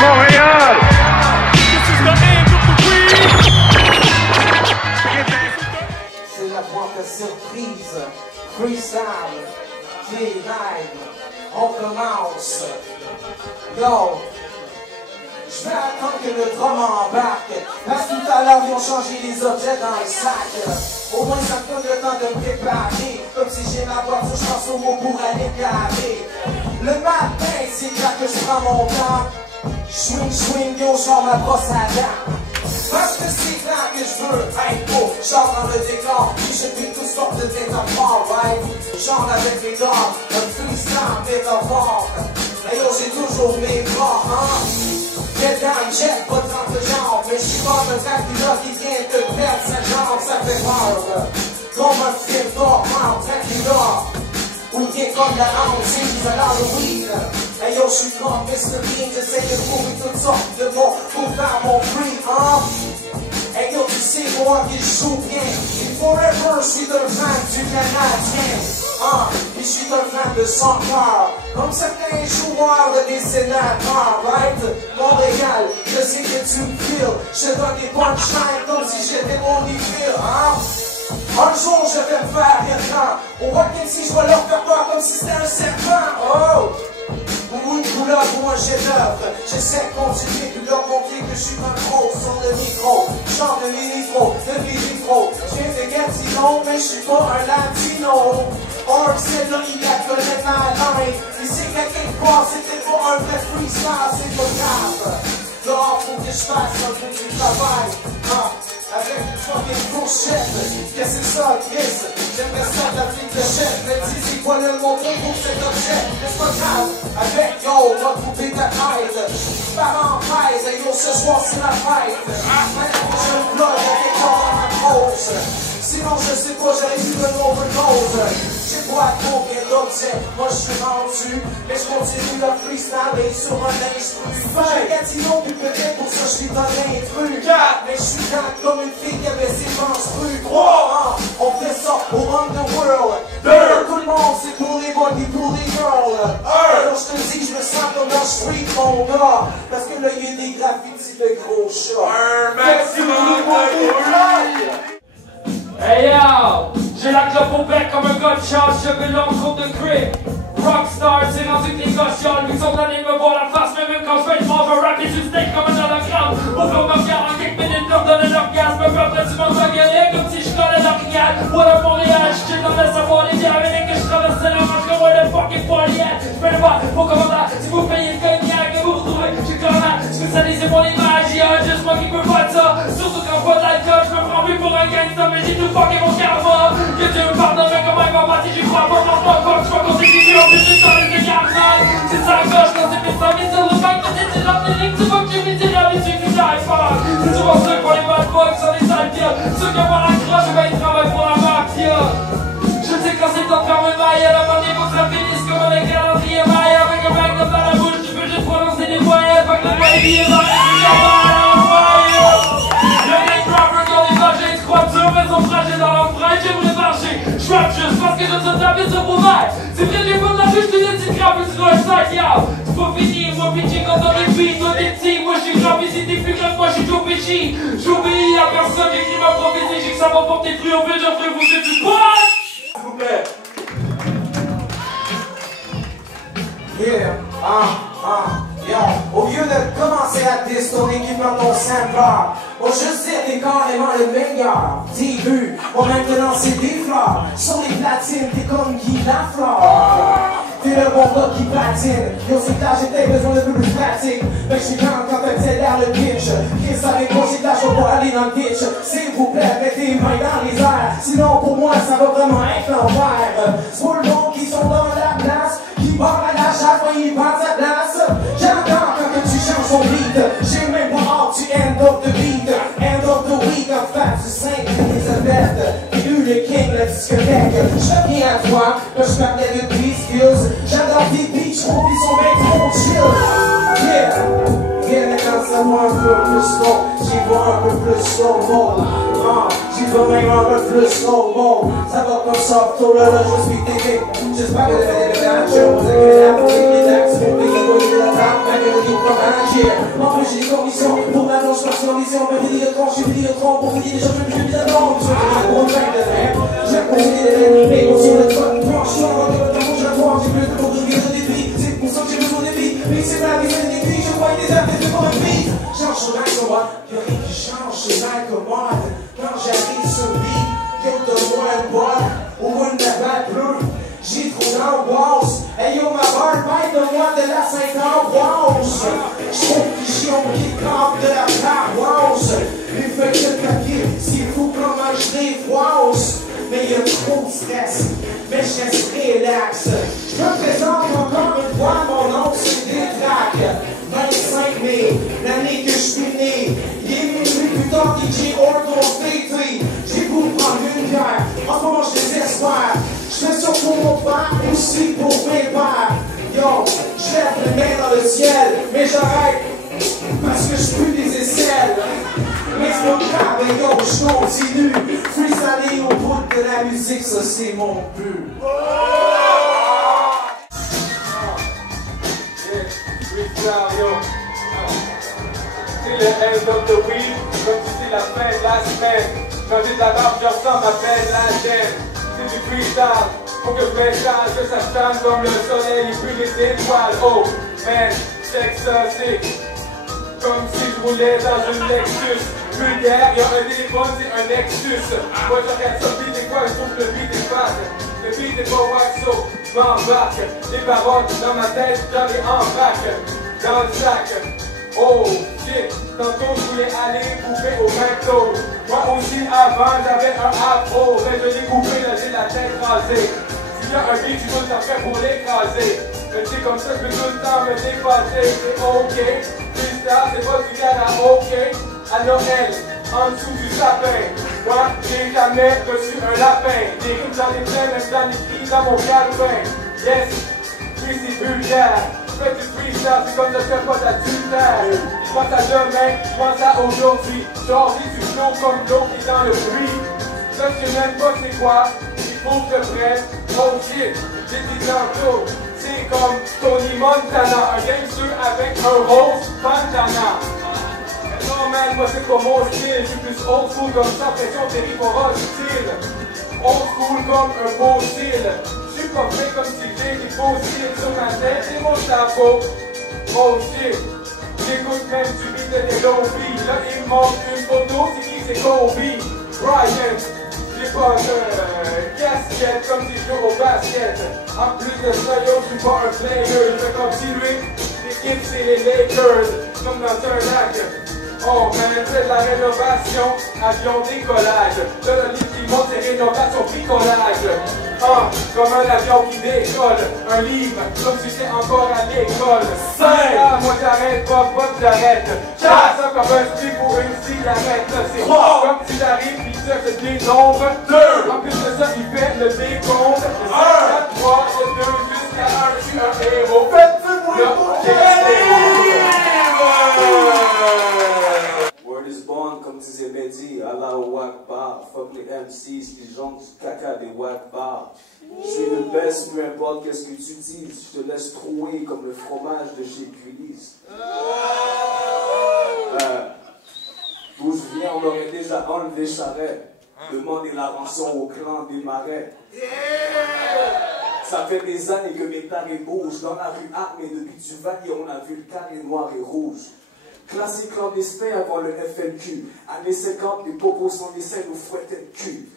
Montréal! C'est la boîte de surprise, freestyle, K9, on commence. Yo, je vais attendre que le drum embarque, parce que tout à l'heure ils ont changé les objets dans le sac. Au moins ça me donne le temps de me préparer, comme si j'ai ma voiture, je pense au mot pour aller carrer. Le matin, c'est là que je prends mon temps, swing, swing, yo, je sors ma brosse à dents. Parce que c'est là que je veux être beau, genre dans le décor, puis je fais toutes sortes de métaphores, right? Genre avec mes dogs, un freestyle métaphore. Et yo, j'ai toujours mes bras, hein? Get down, jet, pas de genre, mais je suis pas un gars qui vient te perdre sa jambe, ça fait peur. Comme un film d'or, tranquille, ou bien comme la honte, c'est à l'Halloween. Hey yo, je suis comme Mr. Bean, j'essaie de trouver toutes sortes de mots pour faire mon free, hein? Hey yo, tu sais moi qui joue bien, et forever, je suis un fan du Canadien, hein? Et je suis un fan de son cœur, comme certains joueurs de des sénateurs, right? Montréal, je sais que tu me files, je te donne des punchlines comme si j'étais Holyfield, hein? Un jour je vais me faire rien. Au Wakensi je vais leur faire peur comme si c'était un serpent. Oh! Ou une couleur ou un chef-d'œuvre. J'essaie de continuer de leur montrer que je suis un gros sur le micro. Genre de micro, je viens de Gatineau, mais je suis pas un latino. Or c'est là, il a connaît ma langue. Il sait qu'à quelque part c'était pas un vrai freestyle, c'est pas grave. Dehors faut que je fasse un peu du travail. Avec une fucking fourchette, qu'est-ce que c'est ça, Chris? J'aimerais ça de la fille de chef, mais dis c'est quoi le mot pour cet objet? C'est pas grave, avec yo, on va couper ta tête. Parenthèse, yo, ce soir c'est la fête. Maintenant je me bloque avec toi dans ma pause. Sinon je sais pas, j'aurais eu une overdose. J'ai pas trop bien d'objets, moi je suis rendu, mais je continue le freestyle sur un instru. J'ai Gatineau, puis peut-être pour ça je suis dans l'intrus. Mais je suis calme comme une fille qui avait ses menstrues. 3, on fait ça au Underworld. 2, tout le monde c'est pour les boys et pour les girls. 1, alors je te dis, je me sens comme un street mon gars, parce que là il y a des graffitis de gros chats. Un maximum de bruit. Hey yo, j'ai la clope au bec comme un gars de charge, je vais l'encre de grip. Rockstar, c'est rendu que les gars chialent, ils sont allés me voir la face, mais même quand je vais le manger, je rappe et je steak comme un hologramme. Au fond me regarde en quelques minutes, leur donner l'orgasme, me peuple du monde va gueuler comme si je connais l'Origal. Voilà Montréal, je chill dans le savoir les gars, avec que je traversais la marche comme un fucking poilier. Je peux le voir, vos commandants, si vous payez le cognac, que vous retrouvez, je suis comment, je spécialise mon image, y'a juste moi qui peux faire ça. Surtout quand je bois de l'alcool, je me prends plus pour un gangster, mais j'ai tout fucké mon karma. Que Dieu me pardonne, mais comment il va partir, j'y crois pas, franchement, quoi, je vois qu'on s'est quitté, on peut juste parler de carnal. C'est ça gauche, quand c'est mes familles sur le bac, mais c'est l'Amérique, tu vois que j'ai mis des habitudes que j'arrive pas. C'est souvent ceux pour les bad boys, sur les sales deals. Ceux qui ont pas la croche, ben ils travaillent pour la mafia. Je sais quand c'est le temps de faire mes mailles, à la manière il faut que ça finisse comme avec un calendrier maille. Avec un bac dans la bouche, tu peux juste prononcer des moyens, pas que le moyen billet va dans l'empreinte, j'aimerais marcher. Je rappe juste parce que je te tape sur vos verres. C'est vrai, j'ai pas de la bouche, je te dis, tu graves sur un sac, ya. C'est pas fini, moi, pitchy, quand on est fille, toi, t'es petit. Moi, je suis grave ici, t'es plus grand que moi, je suis tout pitchy. J'obéis à personne, j'écris ma prophétie, j'ai que ça va porter fruit au fait, j'offre vous, c'est du poil. S'il vous plaît. Yo, au lieu de commencer à diss ton équipe dans ton sampler, moi je sais t'es carrément le meilleur. T'es vu, moi maintenant c'est des fleurs. Sur les platines, t'es comme Guy Lafleur. T'es le bon gars qui platine. Yo, c'est que là j'ai peut-être besoin de plus de pratique. Mais je suis quand t'accélères le pitch. Qu'est-ce avec moi, j'ai de la joie pour aller dans le ditch. S'il vous plaît, mettez les mains dans les airs. Sinon pour moi ça va vraiment être l'enfer. C'est pour le monde qui sont dans la place, qui barrent à la chasse quand ils passent à place. J'entends quand tu changes ton beat. J'ai même pas hâte du end of the beat. End of the week, en fait, du Sainte-Élisabeth. T'es eu le king, la discothèque. Je viens à toi, quand je parlais de tes skills. J'adore tes beats, je trouve qu'ils sont bien trop chill. Yeah, maintenant ça va un peu plus slow. J'y vais un peu plus slow-mo. J'y vais même un peu plus slow-mo. Ça va comme ça, tout là, je suis TV. J'espère que le nature, vous avez la politique, c'est pour payer la table, malgré le fromage. shit. En plus j'ai des conditions pour maintenant je passe sur vision. Mais j'ai des tranches, j'ai des troncs pour finir les choses, je vais bien attendre. Je vais pour un train de rêve. J'ai continué de rêve, mais on sur le train de planche. Je suis en mode de la bouche à toi, j'ai plus de pour de vivre des vies. C'est pour ça que j'ai besoin des vies. Mais c'est ma vie, c'est des vies, je vois des affaires de mon vie. Change sur like a what? Y'a rien qui change, c'est like a what? Quand j'arrive sur vie, yo donne-moi un bol ou une balle bleue. J'ai trop d'angoisse. Hey yo ma barre, donne-moi de la 50 onces. J'trouve qu'ils chiant qui campent de la paroisse. Les feuilles de papier, c'est fou comment je les froisse. Mais y'a trop de stress, mais je reste relax. Je me présente encore une fois, mon nom c'est Détraque. 25 mai, l'année que je suis né. Il est minuit plus tard que j'ai orthophée. J'ai voulu prendre une bière, en ce moment je désespère. Je fais ça pour mon père, aussi pour mes pères. Yo, je lève les mains dans le ciel, mais j'arrête parce que je pue des aisselles. Mais c'est pas grave, yo, je continue. Freestyler au bout de la musique, ça c'est mon but. C'est le end of the week, comme si c'est la fin de la semaine. Quand j'ai de la barbe, je ressens ma belle la gêne. C'est du freestyle, faut que je m'échange, que ça chante comme le soleil et puis les étoiles. Oh, man, check ça, c'est comme si je roulais dans une Lexus. Vulgaire, y'a un téléphone, c'est un Nexus. Moi je regarde ça, puis des fois je trouve que le beat est fat. Le beat est pas wax, so je m'embarque. Les paroles dans ma tête, j'en ai en vrac. Dans le sac, oh shit, tantôt je voulais aller couper au McDo. Moi aussi avant j'avais un afro, mais je l'ai coupé, là j'ai la tête rasée. S'il y a un beat, je suis tout le temps fait pour l'écraser. Mais c'est comme ça que je peux tout le temps me dépasser, c'est ok. Freestyle, c'est pas du gars à ok. À Noël, en dessous du sapin. Moi, j'ai jamais reçu un lapin. Des rimes dans les plaines, même dans les cris dans mon calepin. Yes, oui c'est vulgaire. Fais du freestyle, c'est comme ça, je fais pas d'adultère. Je pense à demain, je pense à aujourd'hui. Sorti du flow comme l'eau qui est dans le bruit. Ça, je sais même pas c'est quoi. Il faut que je prenne. Oh shit, j'ai dit tantôt. C'est comme Tony Montana, un gangster avec un rose bandana. Non man, moi c'est pas mon style, je suis plus old school comme ça, pression territoire style. Old school comme un beau style. Je suis pas fait comme si j'ai des beaux styles sur ma tête et mon chapeau. Oh shit, j'écoute même du beat de Lobby. Là il me montre une photo, c'est qui c'est Kobe Bryant. J'ai pas de casquette comme si je joue au basket. En plus de ça, yo, je suis pas un player. Je fais comme si lui, l'équipe c'est les Lakers. Comme dans un lac. Oh man, c'est de la rénovation, avion décollage. Là le livre qui monte, c'est rénovation bricolage. Comme un avion qui décolle. Un livre, comme si j'étais encore à l'école. 5, moi j'arrête pas que j'arrête. J'arrête ça comme un slip pour une cigarette. C'est comme si j'arrive pis ça se dénombre. 2, en plus de ça il fait le décompte. 1, 3, 2, jusqu'à 1, je suis un héros. Faites du bruit pour Word is born, comme disait Mehdi, Allahu Akbar, fuck les MCs, les gens du caca des Wakbar. Je suis le best, peu importe qu'est-ce que tu dises, je te laisse trouer comme le fromage de chez Pulis. D'où je viens, on aurait déjà enlevé Charret, demandé la rançon au clan des Marais. Ça fait des années que mes tarés bougent dans la rue armée, depuis Duvalier on a vu le carré noir et rouge. Classé clandestin avant le FLQ. Années 50, les popos sont des scènes où fouettaient le cul.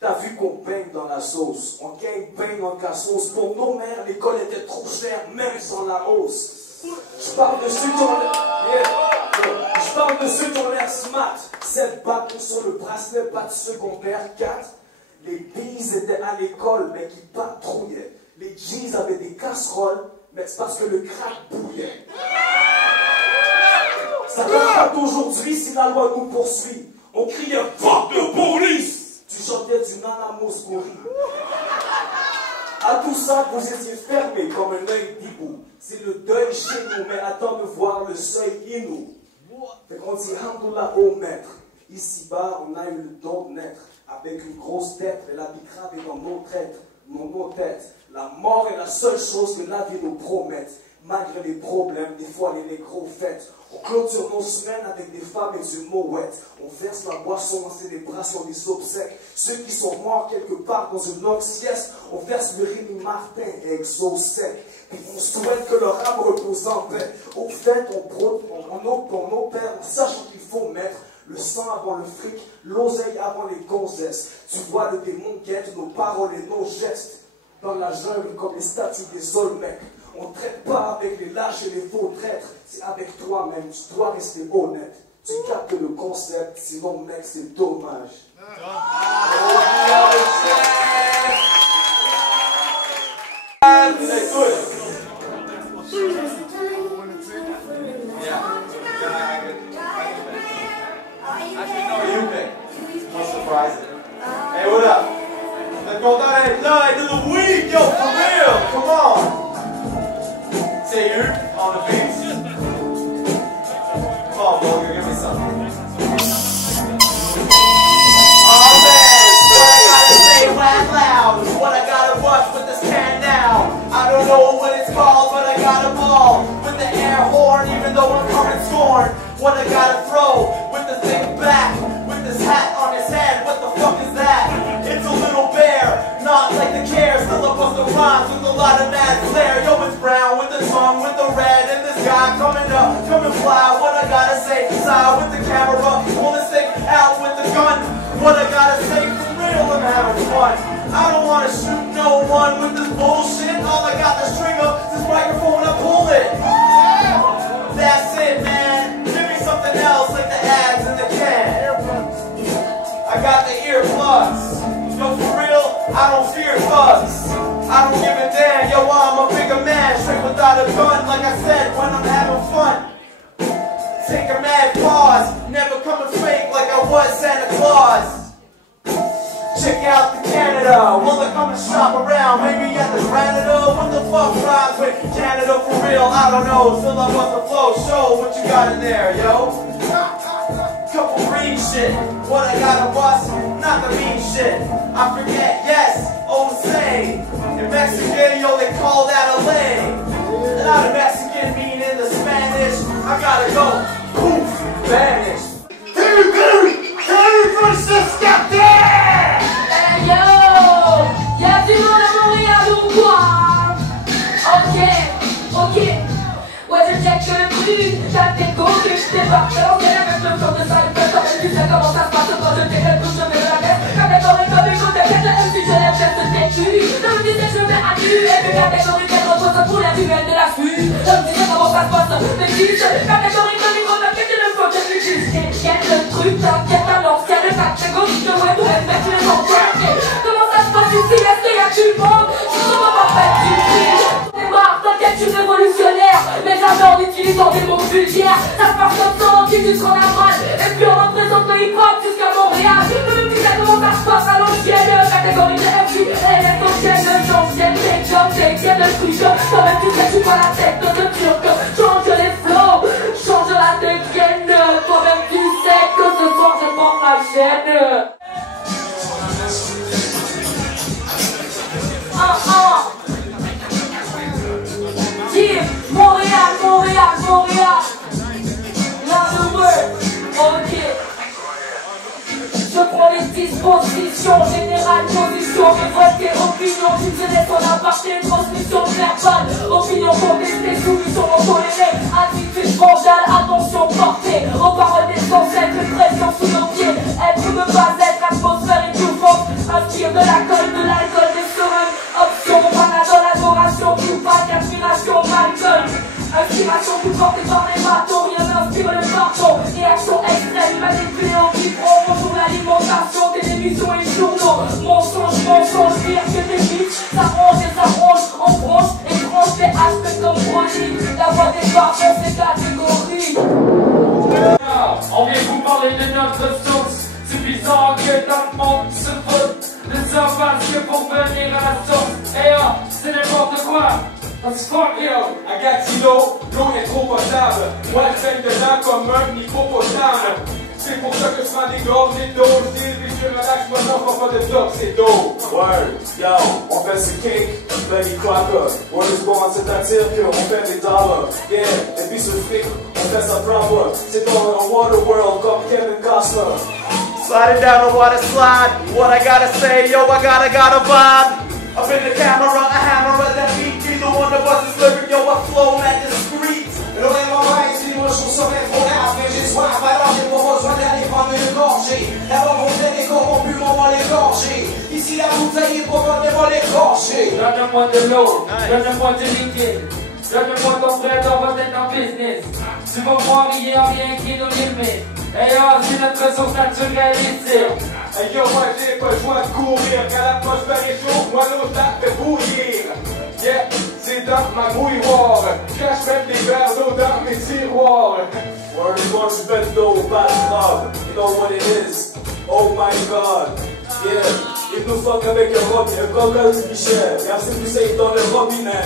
T'as vu qu'on baigne dans la sauce. On gagne baigne en cassos. Pour nos mères, l'école était trop chère, même sans la hausse. Je parle de ceux qui ont l'air... Je parle de ceux qui ont l'air smart. 7 bâtons sur le bracelet, pas de secondaire. 4. Les billes étaient à l'école, mais qui patrouillaient. Les jeans avaient des casseroles, mais c'est parce que le crack bouillait. Ça date d'aujourd'hui si la loi nous poursuit. On criait « Fuck the police !» Tu chantais du Nana Mouskouri. À tout ça, vous étiez fermés comme un œil d'hibou. C'est le deuil chez nous, mais attends de voir le seuil inou. Fait qu'on dit « Hamdoullah au maître ». Ici-bas, on a eu le don de naître. Avec une grosse tête, et la bicrave est dans nos têtes. La mort est la seule chose que la vie nous promette. Malgré les problèmes, des fois les négros fêtent. On clôture nos semaines avec des femmes et du mouette. On verse la boisson en célébration des obsèques. Ceux qui sont morts quelque part dans une longue sieste, on verse le Rémi Martin et Exo-Sec. Et on souhaite que leur âme repose en paix. Au fait, on opère en sachant qu'il faut mettre le sang avant le fric, l'oseille avant les gonzesses. Tu vois, le démon guette nos paroles et nos gestes. Dans la jungle comme les statues des Olmecs. On ne traite pas avec les lâches et les faux traîtres. C'est avec toi-même, tu dois rester honnête. Tu captes le concept, sinon mec, c'est dommage. Hey, what up? Let's go down that line to the week, yo, for real, come on. Say here on the beats. Come on, Boger, give me something. Oh man, what I gotta say loud loud is what I gotta watch with this can now. I don't know what it's called, but I got a ball with the air horn, even though I'm coming scorn. What I gotta throw with the thing back, with this hat on his head, what the fuck is that? It's a little bear, not like the care, still a bust of rhymes with a lot of mad flair. Yo, it's brown with the tongue, with the red, and this guy coming up, coming fly. What I gotta say, side with the camera, pull this thing out with the gun. What I gotta say, for real, I'm having fun. I don't wanna shoot no one with this bullshit. All I got the string up, this microphone, I pull it. That's it, man. Give me something else like the ads in the can. I got the earplugs. Yo, for real, I don't fear thugs. I don't give a damn, yo, I'm a bigger man. Straight without a gun, like I said, when I'm having fun. Take a mad pause, never coming fake like I was Santa Claus. Check out the Canada, will I come and shop around? Maybe at the Granada, what the fuck rhymes with Canada for real? I don't know, still I want the flow. Show what you got in there, yo. Couple green shit, what I gotta bust, not the mean shit. I forget, yes, say. In Mexican, yo, they call that a lay. Not a Mexican meaning the Spanish. I gotta go, poof, vanish. Hey yo, y'a du monde à Montréal ou quoi? Ok. Ouais, je check le plus, t'as des go que je t'ai pas. Alors c'est la même chose de ça, il peut t'en plus, ça comment ça se passe quand je t'ai quelque chose, je mets la tête. Catégorie comme une côté, tête, le MC, je lève tête, je t'ai. Je me disais, je mets à nu, et puis catégorie, quelle repose pour la ruelle de la fuite. Je me disais comment ça se passe, mais si, catégorie comme une côté, tête, le faut que je lui dise. Quel le truc, t'inquiète, à l'ancienne catégorie, je ouais, pour être tu les enquêtes. Comment ça se passe ici, est-ce qu'il y a du monde? Je suis sûrement pas fait du prix. T'es marre, t'inquiète, je suis révolutionnaire. Mais jamais en utilisant des mots vulgaires. Ça se passe comme ça, on dit jusqu'en a mal. Et puis on représente le hip-hop jusqu'à Montréal. Je me dis comment ça se passe à l'ancienne catégorie de MC. Elle est ancienne, j'ancienne, take job, take le truc. Quand même tu sais, je suis pas la tête de turc. Change les flows, change la dégaine. Toi-même tu sais que ce soir je porte la chaîne. Montréal, là le word, ok. Je prends les dispositions, générale position, révolte et opinion. Tu te laisses en aparté, transmission verbale. Opinion contestée, soumission non tolérée. Attitude vandale, attention portée. Aux paroles des ancêtres, pression sous nos pieds. Être ou ne pas être, atmosphère étouffante. Inspire de l'alcool, des seringues. Option, panadol, adoration, Tupac, aspiration, Malcolm. Inspiration tout portée par les bâtons, rien n'inspire le marteau. Réaction extrême, manipulée en vibron. Bonjour l'alimentation, télévision et journaux. Mensonge, dire que tes bites s'arrange et s'arrange. On branche et branche les aspects comme brolies. La voix des parents, c'est catégorie. On vient vous parler de notre source. C'est bizarre que dans le monde se fout de ça parce que pour venir à la source. Et c'est n'importe quoi. Let's fuck yo, I got Tino, l'eau est trop potable. Moi, je fais dedans comme un hippopotame. C'est pour ça que je prends des gorgées d'eau. Je dis, puis je relaxe, moi non, faut pas de toxido. Word, yo, on fait ce cake, Betty Crocker. Word is born, c'est-à-dire qu'on fait des dollars. Yeah, et puis ce fric, on fait ça proper. C'est dans un water world comme Kevin Costner. Sliding down the water slide. What I gotta say, yo, I gotta vibe. Up in the camera, a hammer, that beat. Neither one of us is lyric, yo, I flow at the streets. L'eau est mauvaise, puis moi je saurais trop grave. Mais j'ai soif, alors j'ai pas besoin d'aller prendre une gorgée. D'abord mon tête est corrompu, on va l'égorger. Ici la bouteille est pas bonne, on va l'égorger. Donne-moi de l'eau, donne-moi du liquide. Donne-moi ton prêt, on va être en business. Tu vas voir, il y a rien qui nous limite. Et oh, c'est notre ressource naturelle ici. Hey yo, moi j'ai pas le choix de courir. Quand l'atmosphère est chaude, moi l'eau ça fait bouillir. Yeah, c'est dans ma bouilloire. Cache même des verres d'eau dans mes tiroirs. Word is born, je bête d'eau, bad club. You know what it is? Oh my god. Yeah, if nous fuck avec un coca du Michel. Y'a assez de bouteilles dans le robinet.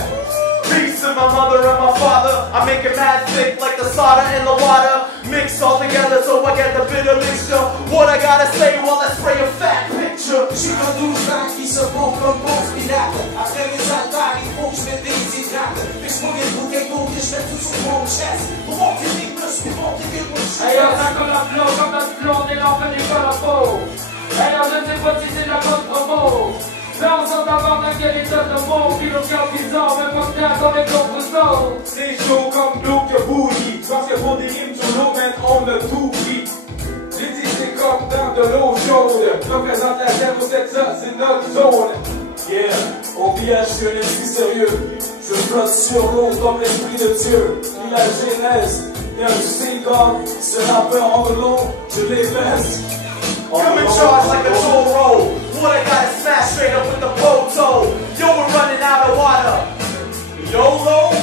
Peace to my mother and my father. I make it mad thick like the soda in the water. Mixed all together so I get the bitter mixture. What I gotta say while I spray a fat picture. J'suis un douchebag qui se pompe comme Ponce Pilate. Après mes altaires, il faut que je me déshydrate. Fixe-moi une bouteille d'eau que je fais tout sur mon chest. Pour monter les muscles, pour monter les muscles. Hey, on a comme la flow, comme notre flow, on est là, on fait des collabos. Hey, je sais pas si c'est de la bonne promo. Là, on s'en d'abord dans quel état de mots. Puis le cœur bizarre, même pas bien comme les composants. C'est chaud comme l'eau que bouillie. Parce que pour des rimes sur l'eau, man, on a tout pris. J'ai dit c'est comme dans de l'eau chaude. Représente la terre, vous êtes ça, c'est notre zone. Yeah, au pillage, je suis un esprit sérieux. Je flotte sur l'eau comme l'esprit de Dieu. Puis la genèse, y'a du single, ce rappeur anglo, je les baisse. Come in charge like a toll road. What I gotta smash straight up with the poto. Yo, we're running out of water. YOLO?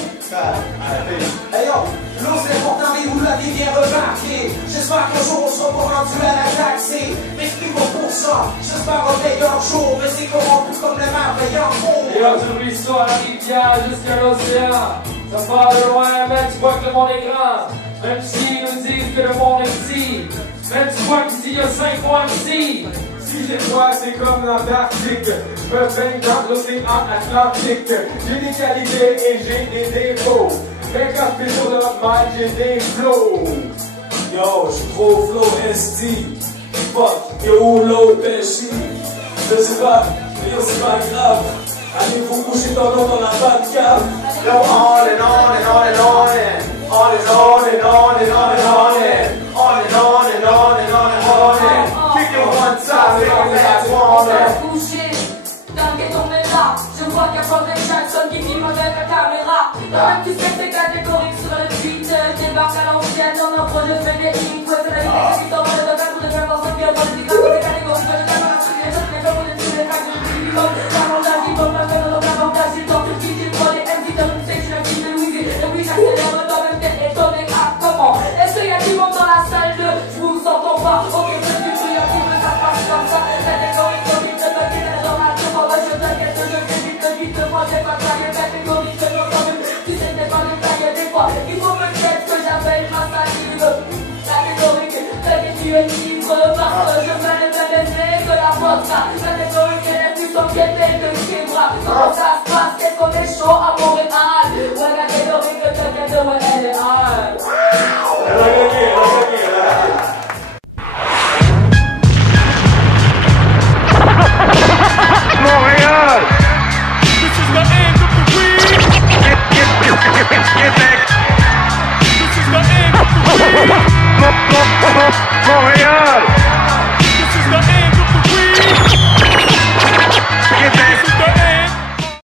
Hey yo, l'eau c'est important mais vous l'avez bien remarqué. J'espère qu'un jour on sera pas rendu à la taxer. M'explique-moi pour ça, j'espère un meilleur jour. Mais c'est corrompu comme le merveilleux fond. Et là, du ruisseau à la rivière jusqu'à l'océan. Ça part de loin, mais tu vois que le monde est grand. Même s'ils nous disent que le monde est petit. Même tu vois qu'ici il y a 5 mois ici. Si j'ai froid, c'est comme l'Antarctique. Je me baigne dans l'océan Atlantique. J'ai des qualités et j'ai des défauts. Mais quand je fais sur le mal, j'ai des flows. Yo, j'suis trop flow ST. Fuck, yo où l'eau pêche. Je sais pas, mais yo c'est pas grave. Allez vous coucher ton nom dans la Batcave. Yo, on and on and on and on and on and on and on and on and on and on and on and on and on and on and kick it one time, make a last one and Couché dans le ghetto, mais là, je vois qu'il y a pas de Jackson qui filme avec la caméra. Même tu sais que c'est catégorique sur le tweet. Débarque à l'ancienne, on a projet de des lignes. Ouais, c'est la vie qui tombe de faire pour de faire penser qu'il y a pas de dégâts. C'est catégorique, je le caméra sur les autres, mais comme on est sur les tracks de l'uniforme. L'avantage, il tombe, même dans l'avantage, il tombe. Qui dit quoi, les MC, dans une station, la ville de Louis. Et oui, j'accélère, dans même tête, et ton mec, ah, comment? Est-ce qu'il y a du monde dans la salle de